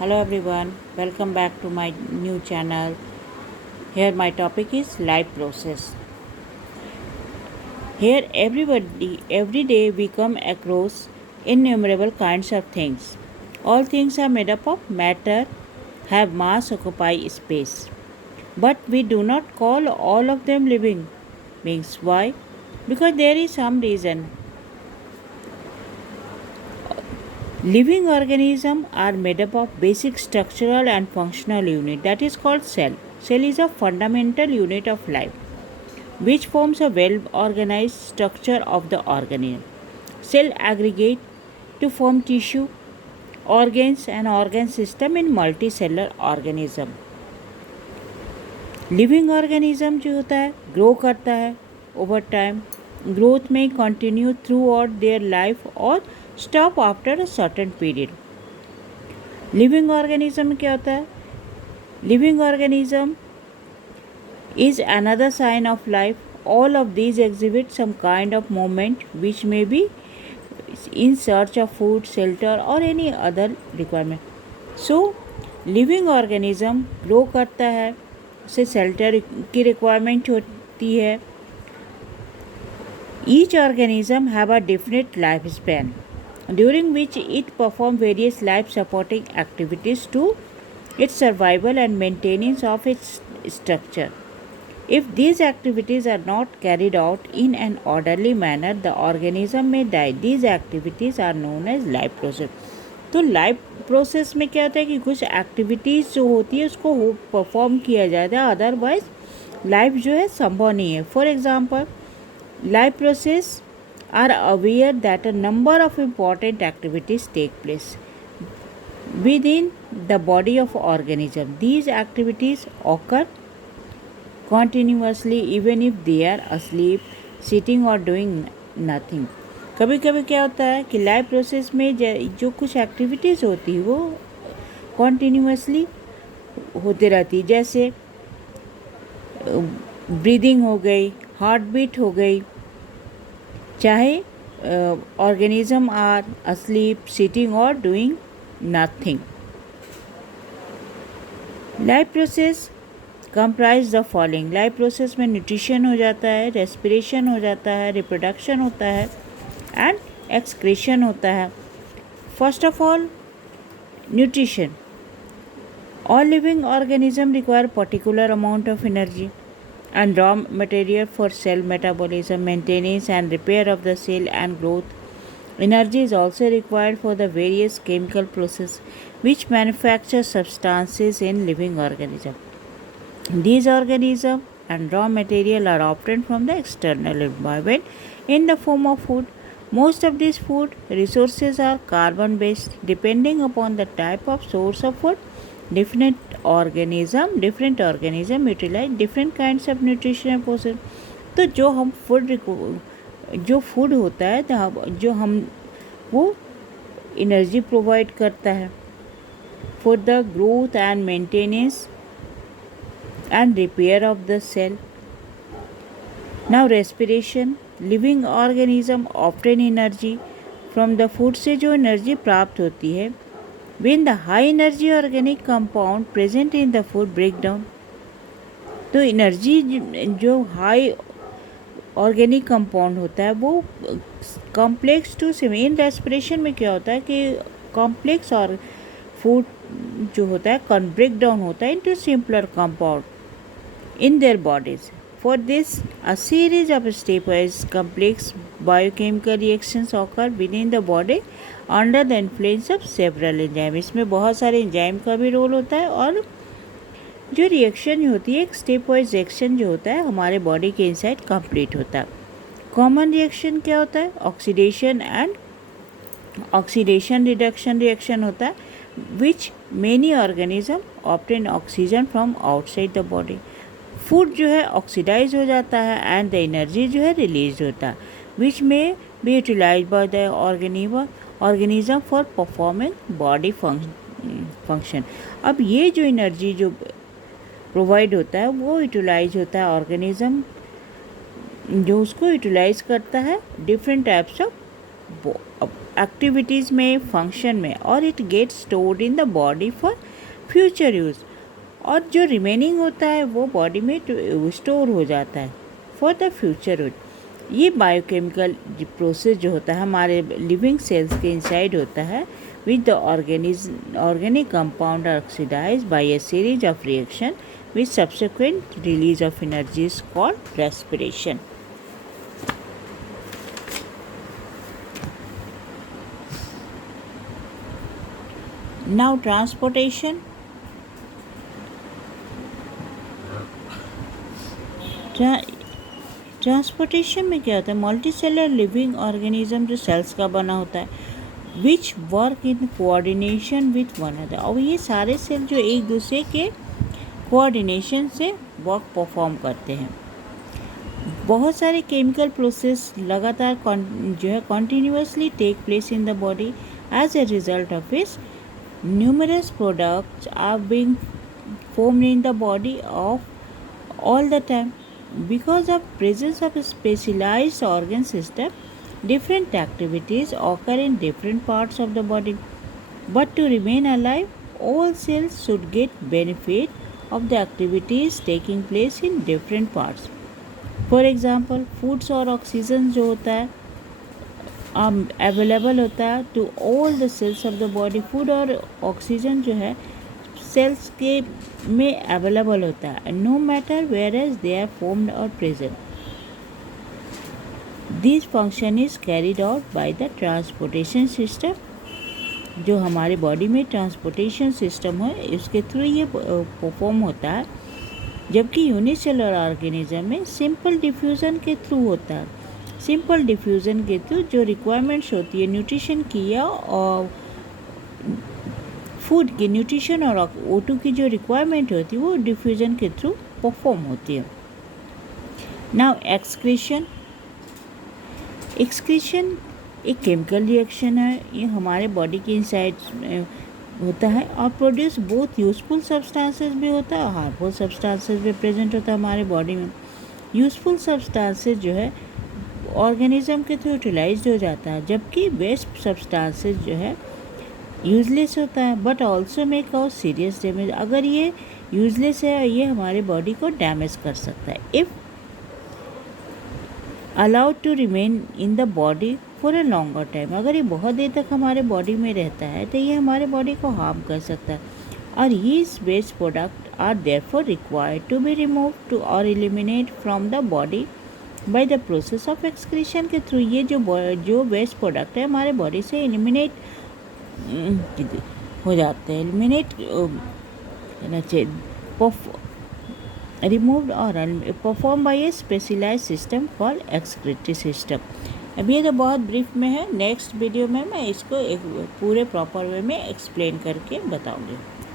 Hello everyone, welcome back to my new channel. Here my topic is life process. Here every day we come across innumerable kinds of things. All things are made up of matter, have mass, occupy space. But we do not call all of them living beings. Why? Because there is some reason. Living organisms are made up of basic structural and functional unit that is called cell. Cell is a fundamental unit of life which forms a well organized structure of the organism. Cell aggregate to form tissue, organs and organ system in multicellular organism. Living organism जो होता है grow करता है over time. Growth में continue throughout their life और stop after a certain period. Living organism क्या होता है? Living organism is another sign of life. All of these exhibit some kind of movement which may be in search of food, shelter or any other requirement. So living organism grow करता है, उसे shelter की requirement होती है. Each organism have a definite lifespan during which it perform various life supporting activities to its survival and maintenance of its structure. If these activities are not carried out in an orderly manner, the organism may die. These activities are known as life process. तो life process में क्या होता है कि कुछ activities जो होती है उसको परफॉर्म किया जाता है, अदरवाइज लाइफ जो है संभव नहीं है. For example, life process are aware that a number of important activities take place within the body of organism. These activities occur continuously even if they are asleep, sitting or doing nothing. कभी कभी क्या होता है कि life process में जो कुछ activities होती है वो कॉन्टीन्यूसली होती रहती है. जैसे ब्रीदिंग हो गई, हार्ट बीट हो गई, चाहे organism are asleep, sitting or doing nothing. Life process comprise the following. Life process में न्यूट्रिशन हो जाता है, रेस्पिरेशन हो जाता है, रिप्रोडक्शन होता है एंड एक्सक्रीशन होता है. First of all, nutrition. All living organism require particular amount of energy and raw material for cell metabolism, maintenance and repair of the cell and growth. Energy is also required for the various chemical process which manufacture substances in living organism. These organisms and raw material are obtained from the external environment in the form of food. Most of these food resources are carbon based. Depending upon the type of source of food, different organism utilize different kinds of nutritional process. तो जो food होता है जो हम वो energy provide करता है for the growth and maintenance and repair of the cell. Now respiration. Living organism obtain energy from the food से जो एनर्जी प्राप्त होती है when the high energy organic compound present in the food break down. तो energy जो high organic compound होता है वो कॉम्प्लेक्स टू सिमिलर. इन रेस्पिरेशन में क्या होता है कि कॉम्प्लेक्स और फूड जो होता है ब्रेक डाउन होता है into simpler compound in their bodies. For this, a series of stepwise complex biochemical reactions occur within the body under the influence of several enzymes. इसमें बहुत सारे एंजाइम का भी रोल होता है और जो रिएक्शन होती है एक स्टेप वाइज रिएक्शन जो होता है हमारे बॉडी के इनसाइड कंप्लीट होता है. कॉमन रिएक्शन क्या होता है? Oxidation and oxidation reduction reaction होता है विच many organism obtain oxygen from outside the body. Food जो है ऑक्सीडाइज हो जाता है एंड द एनर्जी जो है रिलीज होता है विच में be utilise by the organism for performing body function. अब ये जो एनर्जी जो प्रोवाइड होता है वो यूटिलाइज होता है ऑर्गेनिज्म जो उसको यूटिलाइज करता है डिफरेंट टाइप्स ऑफ एक्टिविटीज़ में, फंक्शन में, और it gets stored in the body for future use. और जो रिमेनिंग होता है वो बॉडी में स्टोर हो जाता है फॉर द फ्यूचर यूज। ये बायोकेमिकल प्रोसेस जो होता है हमारे लिविंग सेल्स के इनसाइड होता है, with the organic compound are oxidised by a series of reaction with subsequent release of energy is called respiration. Now transportation. Transportation में क्या होता है? मल्टी सेलर लिविंग ऑर्गेनिज्म जो सेल्स का बना होता है, which work in coordination with one other. और ये सारे सेल जो एक दूसरे के कोऑर्डिनेशन से वर्क परफॉर्म करते हैं। बहुत सारे केमिकल प्रोसेस लगातार जो है continuously take place in the body. As a result of इस numerous products are being formed in the body of all the time. Because of presence of a specialized organ system, different activities occur in different parts of the body. But to remain alive, all cells should get benefit of the activities taking place in different parts. For example, foods और oxygen जो होता है available होता है to all the cells of the body. Food और oxygen जो है cells के में अवेलेबल होता है, no matter where as they are formed और present. This function is carried out by the transportation system. जो हमारे बॉडी में ट्रांसपोर्टेशन सिस्टम है इसके थ्रू ये परफॉर्म होता है, जबकि यूनिसेलुलर ऑर्गेनिज्म में सिंपल डिफ्यूज़न के थ्रू होता है। सिंपल डिफ्यूज़न के थ्रू जो रिक्वायरमेंट्स होती है न्यूट्रिशन की या और फूड की, न्यूट्रिशन और O2 की जो रिक्वायरमेंट होती है वो डिफ्यूज़न के थ्रू परफॉर्म होती है। Now excretion. एक्सक्रीशन एक केमिकल रिएक्शन है, ये हमारे बॉडी के इनसाइड होता है और प्रोड्यूस बोथ यूज़फुल सब्सटेंसेस भी होता है और हार्मफुल सब्सटेंसेस भी प्रेजेंट होता है हमारे बॉडी में। यूज़फुल सब्सटेंसेस जो है ऑर्गेनिज्म के थ्रू यूटिलाइज्ड हो जाता है, जबकि वेस्ट सब्सटेंसेस जो है यूजलेस होता है but also may cause serious damage. अगर ये यूजलेस है ये हमारे बॉडी को डैमेज कर सकता है। If allowed to remain in the body for a longer time, अगर ये बहुत देर तक हमारे बॉडी में रहता है तो ये हमारे बॉडी को हार्म कर सकता है। और ये waste product are therefore required to be remove to और eliminate from the body by the process of excretion के थ्रू। ये जो वेस्ट प्रोडक्ट है हमारे बॉडी से एलिमिनेट हो जाते हैं, एलिमिनेट रिमूव्ड और perform by a specialised system called excretory system. अभी ये तो बहुत ब्रीफ में है, नेक्स्ट वीडियो में मैं इसको एक पूरे प्रॉपर वे में एक्सप्लेन करके बताऊंगी।